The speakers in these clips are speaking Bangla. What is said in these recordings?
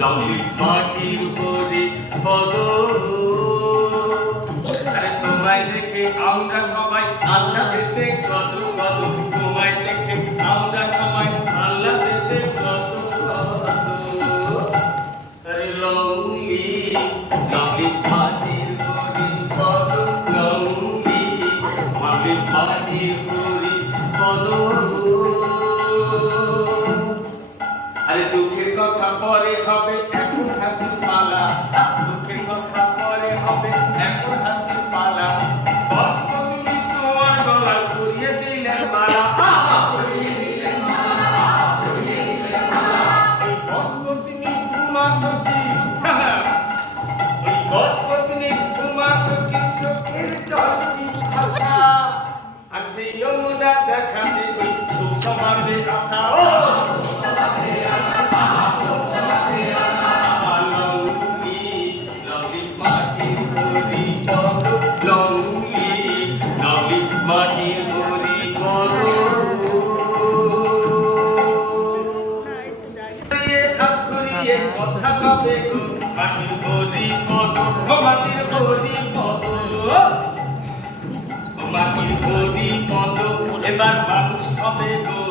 লংলি মাটির হরি পদ। আরে তোমায় দেখে আমরা সবাই আল্লাহ পেতে কত কত, তোমায় দেখে আমরা সবাই আল্লাহ পেতে কত কত। আরে লংলি লংলি মাটির হরি পদ, লংলি লংলি মাটির হরি পদ। আরে দুঃখের কথা পরে হবে, এখন হাসির পালা। দুঃখের কথা পরে হবে, এখন হাসির পালা। বস্ত্র তুমি তোমার গলায় পরিয়ে দিলে মালা। ওই বস্ত্রতিনী উমা শশী, ওই বস্ত্রতিনী উমা শশী চোখের জল ভাষা। আর সেই যমুনা দেখাতে ওই সুসমাজে আশা। মাটির হরি পদ, হাত ঘুরিয়ে কথা কবে গো। মাটির হরি পদ, মাটির হরি পদ, মাটির হরি পদ। এবার মানুষ হবে গো,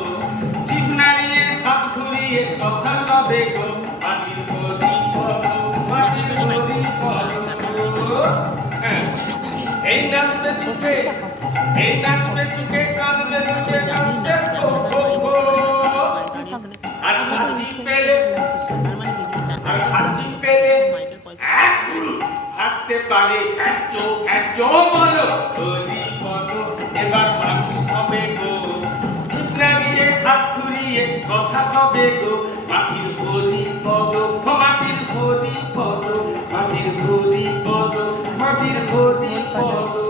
জীব নাড়িয়ে হাত ঘুরিয়ে কথা কবে গো। মাটির হরি পদ, মাটির হরি পদ। এই নাচবে সুখে, এই নাচবে সুখে, কাঁদবে দুঃখে, কাঁদবে গো গো গো। আর হাঁচি পেলে, আর হাঁচি পেলে হাসতে পারে এক চোখ বলো হরি পদ। এবার মানুষ হবে গো, ঠিক লাগিয়ে হাত ঘুরিয়ে কথা কবে গো। মাটির হরি পদ, মাটির হরি পদ, মাটির হরি পদ, মাটির হরি পদ।